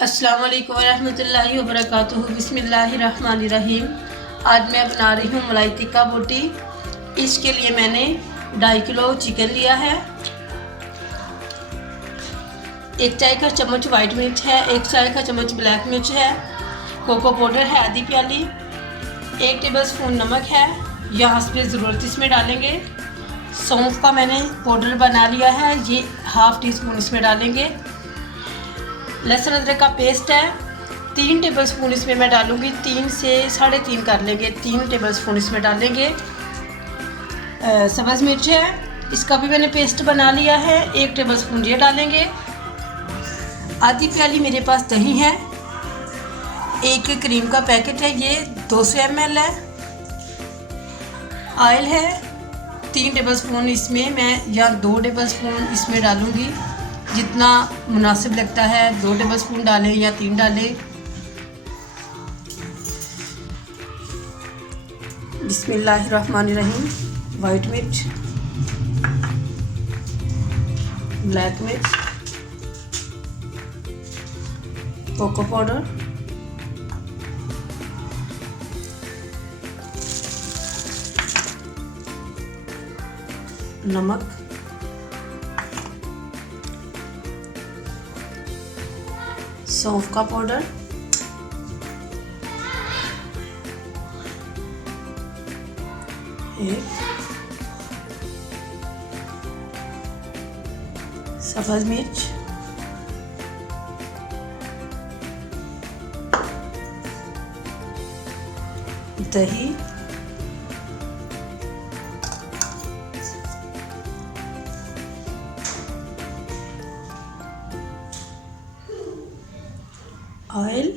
अस्सलाम वालेकुम रहमतुल्लाहि व बरकातुहू। बिस्मिल्लाहिर्रहमानिर्रहीम। आज मैं बना रही हूँ मलाई टिक्का बोटी। इसके लिए मैंने 2.5 किलो चिकन लिया है। 1 चाय का चम्मच वाइट मिर्च है, 1 चाय का चम्मच ब्लैक मिर्च है, कोको पाउडर है आधी प्याली, 1 टेबलस्पून नमक है या हस्बे ज़रूरत इसमें डालेंगे। सौंफ का मैंने पाउडर बना लिया है, ये ½ टीस्पून इसमें डालेंगे। लहसुन अदरक का पेस्ट है 3 टेबलस्पून इसमें मैं डालूँगी, 3 से 3.5 कर लेंगे, 3 टेबलस्पून इसमें डालेंगे। सब्ज़ मिर्च है, इसका भी मैंने पेस्ट बना लिया है, 1 टेबलस्पून ये डालेंगे। आधी प्याली मेरे पास दही है, 1 क्रीम का पैकेट है, ये 200 ml है। ऑयल है 3 टेबलस्पून इसमें मैं या 2 टेबलस्पून इसमें डालूँगी, जितना मुनासिब लगता है। 2 टेबलस्पून डालें या 3 डालें। बिस्मिल्लाहिर्रहमानिर्रहीम। वाइट मिर्च, ब्लैक मिर्च, कोको पाउडर, नमक, सौंफ का पाउडर, सब्ज़ मिर्च, दही, ऑयल,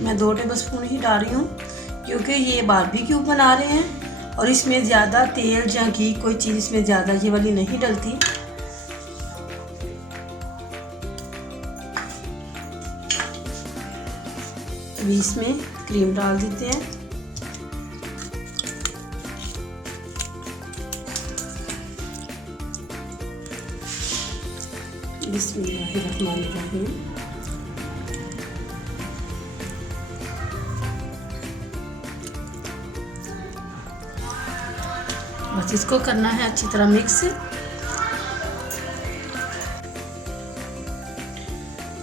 मैं 2 टेबलस्पून ही डाल रही हूँ क्योंकि ये बारबेक्यू बना रहे हैं और इसमें ज़्यादा तेल या घी कोई चीज़ इसमें ज़्यादा ये वाली नहीं डलती। अभी इसमें क्रीम डाल देते हैं। बिस्मिल्लाहिर्रहमानिर्रहीम। बस इसको करना है अच्छी तरह मिक्स।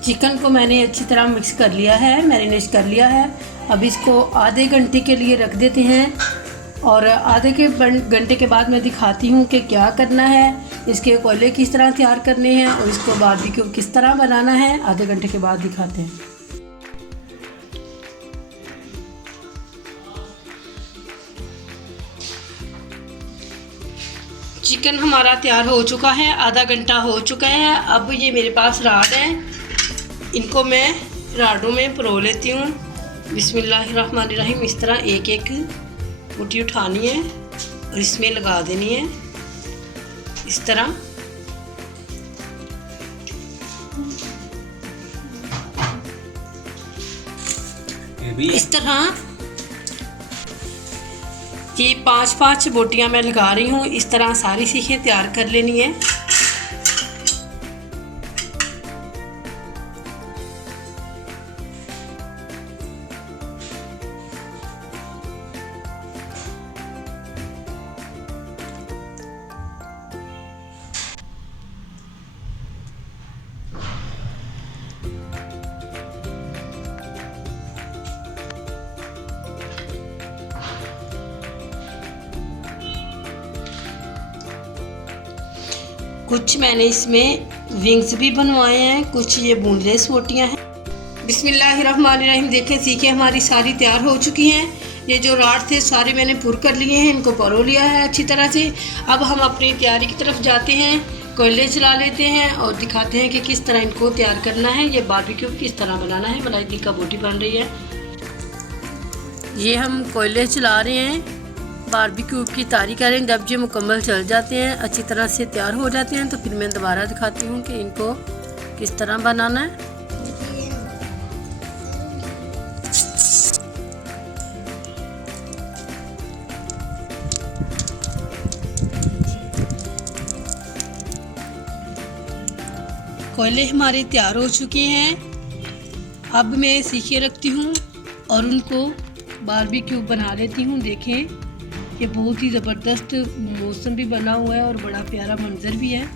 चिकन को मैंने अच्छी तरह मिक्स कर लिया है, मैरिनेट कर लिया है। अब इसको आधे घंटे के लिए रख देते हैं और आधे घंटे के बाद मैं दिखाती हूँ कि क्या करना है, इसके कोयले किस तरह तैयार करने हैं और इसको बारबेक्यू किस तरह बनाना है। आधे घंटे के बाद दिखाते हैं। चिकन हमारा तैयार हो चुका है, आधा घंटा हो चुका है। अब ये मेरे पास राड है, इनको मैं राडों में परो लेती हूँ। बिस्मिल्लाहिर्रहमानिर्रहीम। इस तरह एक एक बूटी उठानी है और इसमें लगा देनी है इस तरह। इस तरह ये 5-5 बोटियां मैं लगा रही हूँ। इस तरह सारी सीखें तैयार कर लेनी है। कुछ मैंने इसमें विंग्स भी बनवाए हैं, कुछ ये बूंदलेस बोटियां हैं। बिस्मिल्लाहिर्रहमानिर्रहीम। देखें सीखें हमारी सारी तैयार हो चुकी हैं। ये जो राड थे सारे मैंने पुर कर लिए हैं, इनको परो लिया है अच्छी तरह से। अब हम अपनी तैयारी की तरफ जाते हैं, कोयले चला लेते हैं और दिखाते हैं कि किस तरह इनको तैयार करना है। ये बारबेक्यू किस तरह बनाना है। मलाई टिक्का बोटी बन रही है। ये हम कोयले चला रहे हैं, बारबेक्यू की तैयारी करें। जब ये मुकम्मल चल जाते हैं, अच्छी तरह से तैयार हो जाते हैं, तो फिर मैं दोबारा दिखाती हूँ कि इनको किस तरह बनाना है। कोयले हमारे तैयार हो चुके हैं। अब मैं सीखे रखती हूँ और उनको बारबेक्यू बना लेती हूँ। देखें, ये बहुत ही ज़बरदस्त मौसम भी बना हुआ है और बड़ा प्यारा मंजर भी है।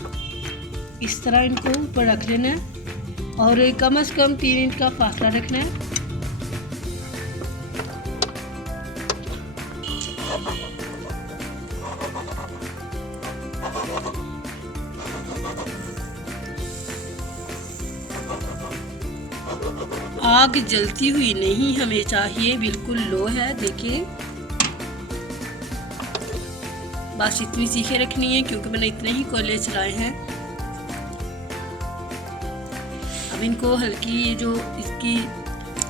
इस तरह इनको ऊपर रख लेना है और कम से कम 3 इंच का फासला रखना है। आग जलती हुई नहीं हमें चाहिए, बिल्कुल लो है। देखिए, बस इतनी सीखे रखनी है क्योंकि मैंने इतने ही कोयले चलाए हैं। अब इनको हल्की ये जो इसकी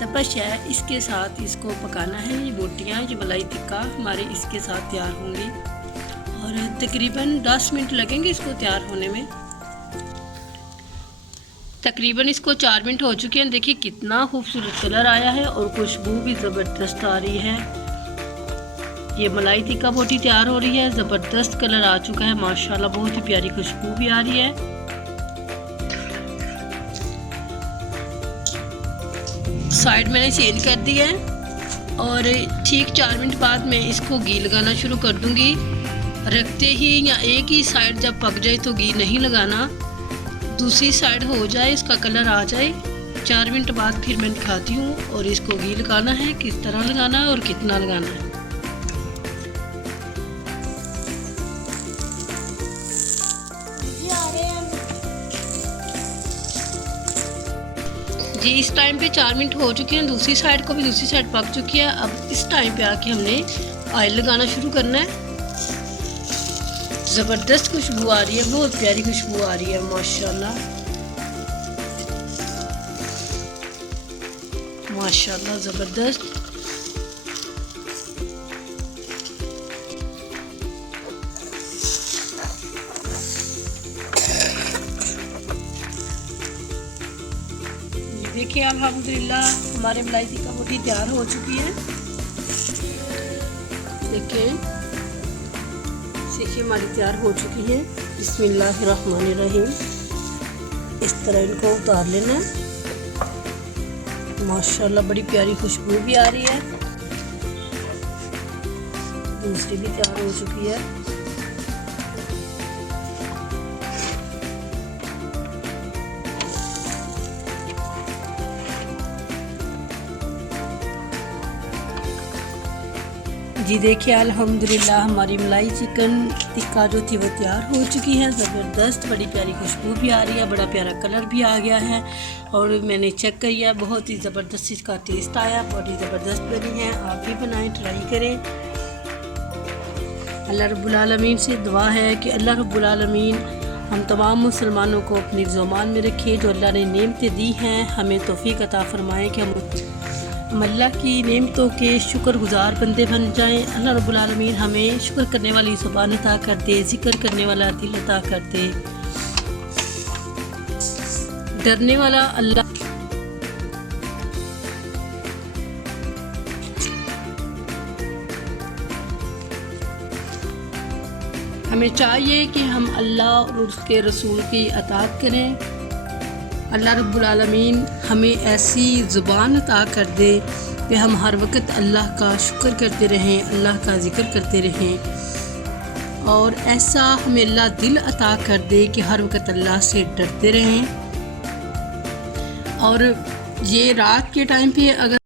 तपश है इसके साथ इसको पकाना है। ये बोटियाँ, ये मलाई टिक्का हमारे इसके साथ तैयार होंगी और तकरीबन 10 मिनट लगेंगे इसको तैयार होने में। तकरीबन इसको 4 मिनट हो चुके हैं। देखिए कितना खूबसूरत कलर आया है और खुशबू भी ज़बरदस्त आ रही है। ये मलाई टिक्का बोटी तैयार हो रही है, ज़बरदस्त कलर आ चुका है माशाल्लाह, बहुत ही प्यारी खुशबू भी आ रही है। साइड मैंने चेंज कर दी है और ठीक 4 मिनट बाद मैं इसको घी लगाना शुरू कर दूंगी। रखते ही या एक ही साइड जब पक जाए तो घी नहीं लगाना, दूसरी साइड हो जाए, इसका कलर आ जाए। 4 मिनट बाद फिर मैं दिखाती हूँ और इसको घी लगाना है, किस तरह लगाना है और कितना लगाना है। जी इस टाइम पे 4 मिनट हो चुके हैं, दूसरी साइड पक चुकी है। अब इस टाइम पे आके हमने ऑयल लगाना शुरू करना है। ज़बरदस्त खुशबू आ रही है, बहुत प्यारी खुशबू आ रही है माशाल्लाह माशाल्लाह, ज़बरदस्त। देखिए अल्हम्दुलिल्लाह हमारे मलाई टिक्का बोटी तैयार हो चुकी है। देखिए सीखिए हमारी तैयार हो चुकी है। बिस्मिल्लाहिर्रहमानिर्रहीम। इस तरह इनको उतार लेना है। माशाल्लाह बड़ी प्यारी खुशबू भी आ रही है। दूसरी भी तैयार हो चुकी है। जी देखिए अल्हम्दुलिल्लाह हमारी मलाई चिकन टिक्का जो थी वो तैयार हो चुकी है। ज़बरदस्त बड़ी प्यारी खुशबू भी आ रही है, बड़ा प्यारा कलर भी आ गया है और मैंने चेक किया, बहुत ही ज़बरदस्त इसका टेस्ट आया, बड़ी ज़बरदस्त बनी है। आप भी बनाएं, ट्राई करें। अल्लाह रब्बुल आलमीन से दुआ है कि अल्लाह रब्बुल आलमीन हम तमाम मुसलमानों को अपनी ज़ुबान में रखे। जो अल्लाह ने नेमतें दी हैं हमें तौफीक अता फरमाए कि हम अल्लाह की नेमतों के शुक्रगुज़ार बंदे बन जाएं। अल्लाह रब्बुल आलमीन हमें शुक्र करने वाली ज़ुबान अता कर दे, ज़िक्र करने वाला दिल अता कर दे, डरने वाला अल्लाह। हमें चाहिए कि हम अल्लाह और उसके रसूल की अताअत करें। अल्लाह रब्बुल आलमीन हमें ऐसी ज़ुबान अता कर दे कि हम हर वक्त अल्लाह का शुक्र करते रहें, अल्लाह का ज़िक्र करते रहें और ऐसा हमें अल्लाह दिल अता कर दे कि हर वक्त अल्लाह से डरते रहें। और ये रात के टाइम पे अगर